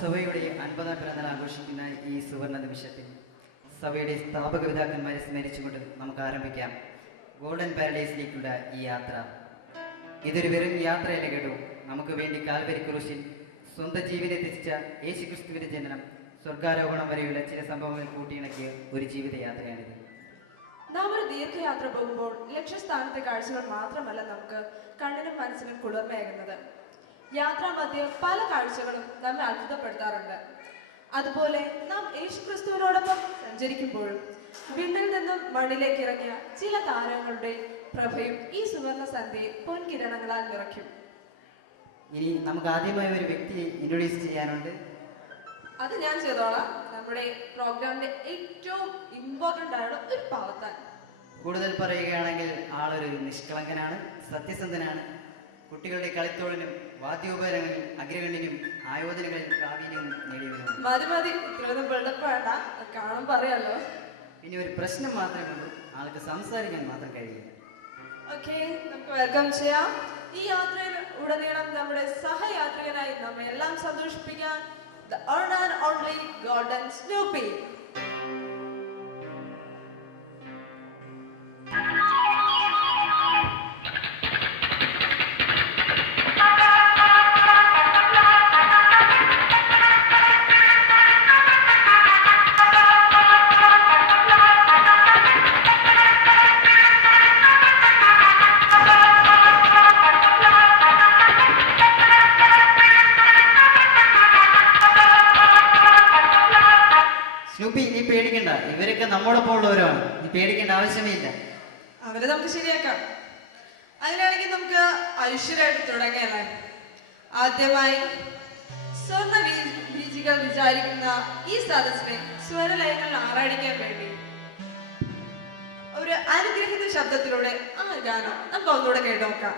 സഭയുടെ 50ാം പിറന്നാൾ ആഘോഷിക്കുന്ന ഈ സുവർണ നിമിഷത്തിൽ സഭയുടെ സ്ഥാപക പിതാക്കന്മാരെ സ്മരിച്ചുകൊണ്ട് നമുക്ക് ആരംഭിക്കാം ഗോൾഡൻ പാരഡൈസിലേക്കുള്ള ഈ യാത്ര. ഇതൊരു വെറും യാത്രയല്ല കേട്ടോ. നമുക്ക് വേണ്ടി കാൽവരി ക്രൂശിൽ സ്വന്തം ജീവിതം ത്യജിച്ച യേശുക്രിസ്തുവിന്റെ ജനനം, സ്വർഗാരോഹണം വരെയുള്ള ചില സംഭവങ്ങൾ കൂട്ടിയിണക്കിയ ഒരു ജീവിതയാത്രയാണിത്. നാം ഒരു ദീർഘയാത്ര പോകുമ്പോൾ ലക്ഷ്യസ്ഥാനത്തെ കാഴ്ചകൾ മാത്രമല്ല നമുക്ക് കണ്ണിനും മനസ്സിനും കുളിർമയേകുന്നത്. യാത്രാമധ്യേ പല കാഴ്ചകളും നമ്മെ അത്ഭുതപ്പെടുത്താറുണ്ട്. അതുപോലെ നാം യേശുക്രിസ്തുവിനോടൊപ്പം സഞ്ചരിക്കുമ്പോഴും വിണ്ണിൽ നിന്നും മണ്ണിലേക്ക് ഇറങ്ങിയ ചില താരങ്ങളുടെ പ്രഭയും ഈ സുവർണ സന്ധ്യയെ പൊൻകിരണങ്ങളാൽ നിറയ്ക്കും. ഇനി നമുക്ക് ആദ്യമായി ഒരു വ്യക്തിയെ ഇൻട്രൊഡ്യൂസ് ചെയ്യാനുണ്ട്. അത് ഞാൻ ചെയ്തോളാം. നമ്മുടെ പ്രോഗ്രാമിന്റെ ഏറ്റവും ഇമ്പോർട്ടൻ്റ് ആണ് ഒരു പാവത്താൻ. കൂടുതൽ പറയുകയാണെങ്കിൽ ആളൊരു നിഷ്കളങ്കനാണ്, സത്യസന്ധനാണ്. കുട്ടികളുടെ കളിത്തോളിനും വാദ്യോപകരണങ്ങളിൽ അഗ്രഗണ്യനും ആയോധനകളിൽ പ്രാവീണ്യവും നേടിയവരുമാണ്. മതി ഇത്രയൊന്നും ബിൽഡപ്പ് വേണ്ട, കാണാൻ പറയാലോ. പിന്നെ ഒരു പ്രശ്നം മാത്രമേ ഉള്ളൂ, ആൾക്ക് സംസാരിക്കാൻ മാത്രം കഴിയില്ല. ഓക്കെ, നമുക്ക് വെൽക്കം ചെയ്യാം. ഈ യാത്രയിൽ ഉടനീളം നമ്മുടെ സഹയാത്രികനായി നമ്മെ എല്ലാം സന്തോഷിപ്പിക്കാൻ the one and only Golden Snoopy. സ്നൂപ്പി, നീ പേടിക്കണ്ട, ഇവരൊക്കെ നമ്മോടൊപ്പം ഉള്ളവരാണ്. നീ പേടിക്കേണ്ട ആവശ്യമേ ഇല്ല. അവരെ നമുക്ക് ശരിയാക്കാം. അങ്ങനെയാണെങ്കിൽ നമുക്ക് ഐശ്വര്യമായിട്ട് തുടങ്ങിയല്ലേ. ആദ്യമായി സ്വർണ്ണ ബീജികൾ വിചാരിക്കുന്ന ഈ സദസ്സിനെ സ്വരലയങ്ങൾ ആറാടിക്കാൻ വേണ്ടി ഒരു അനുഗ്രഹിത ശബ്ദത്തിലൂടെ ആ ഗാനം നമുക്ക് ഒന്നുകൂടെ കേട്ടു നോക്കാം.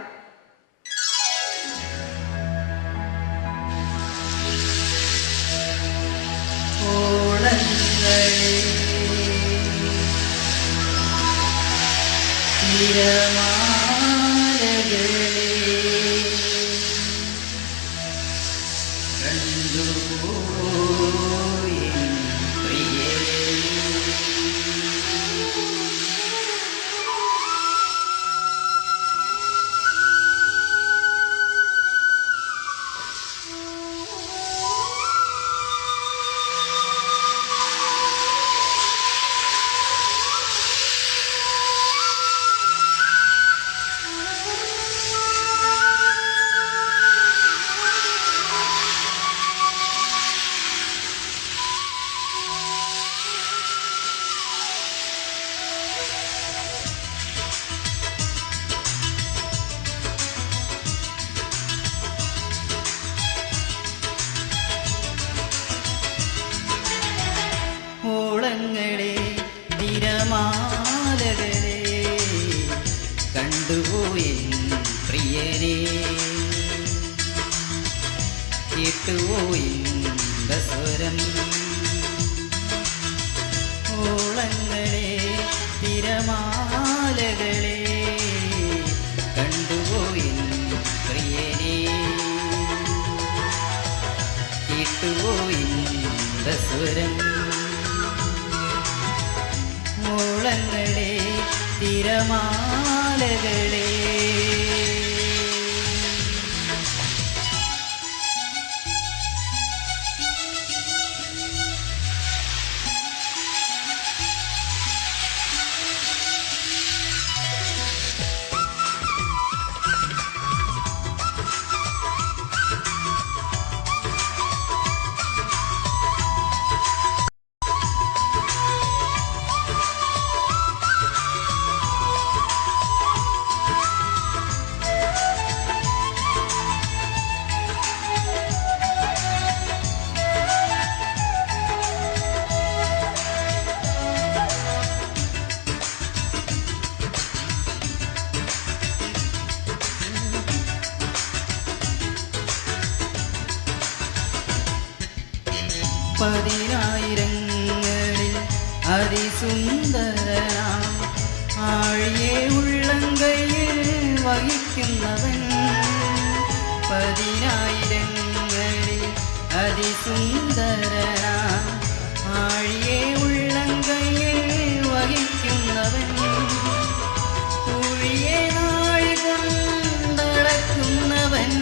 ഓളങ്ങളെ തിരമാലകളെ കണ്ടുപോയി പ്രിയനെ, കേട്ടുപോയി സ്വരം. ഓളങ്ങളെ തിരമാലകളെ കണ്ടുപോയി പ്രിയനെ, കേട്ടുപോയി സ്വരം. ഓളങ്ങളെ തിരമാലകളെ. പതിനായിരങ്ങളിൽ അതിസുന്ദരനാം ആഴിയെ ഉള്ളങ്കയിൽ വഹിക്കുന്നവൻ. പതിനായിരങ്ങളിൽ അതിസുന്ദരനാ ആഴിയെ ഉള്ളങ്കയിൽ വഹിക്കുന്നവൻ പൂഴിയെ നാഴി കൊണ്ടടക്കുന്നവൻ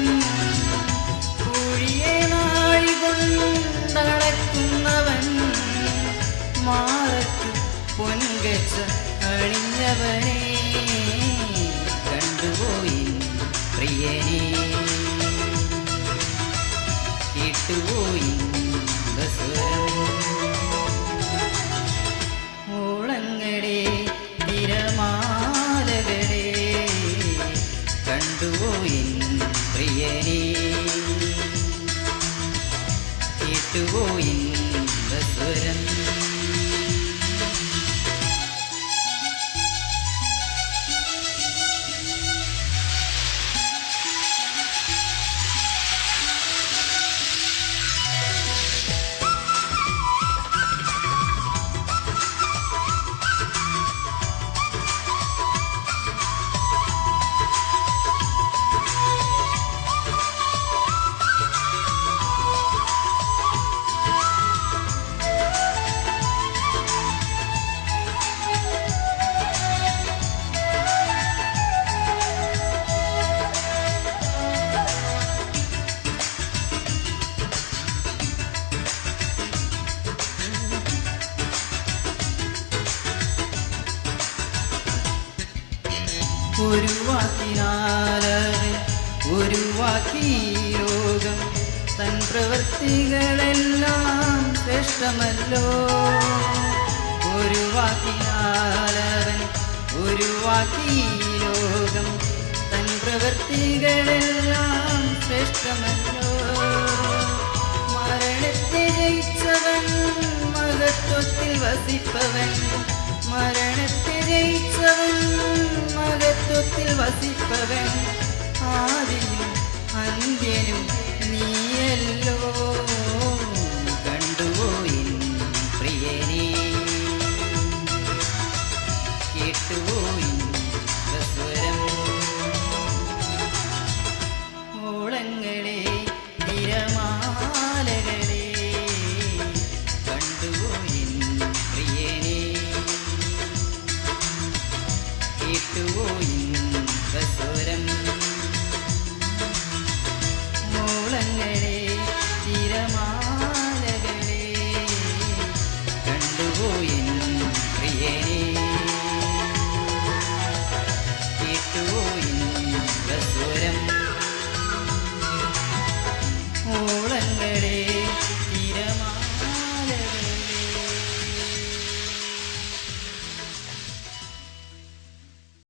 പൂഴിയെ നാഴി കൊണ്ടടക്കുന്നവൻ മാറത്ത് പൊൻകച്ച അണിഞ്ഞവനെ കണ്ടുപോയി പ്രിയനെ കേട്ടുപോയി ഓളങ്ങളെ തിരമാലകളെ കണ്ടുപോയി പ്രിയനെ കേട്ടുപോയി സ്വരം ഒരു വാക്കിനാലവൻ ഉരുവാക്കി ലോകം തൻ പ്രവൃത്തികളെല്ലാം ശ്രേഷ്ഠമല്ലോ ഒരു വാക്കിനാലവൻ ഉരുവാക്കി ലോകം തൻ പ്രവൃത്തികളെല്ലാം ശ്രേഷ്ഠമല്ലോ മരണത്തെ ജയിച്ചവൻ മഹത്വത്തിൽ വസിപ്പവൻ മരണത്തെ ജയിച്ചവൻ മഹത്വത്തിൽ വസിപ്പവൻ ആദിയും അന്ത്യനും നീയല്ലോ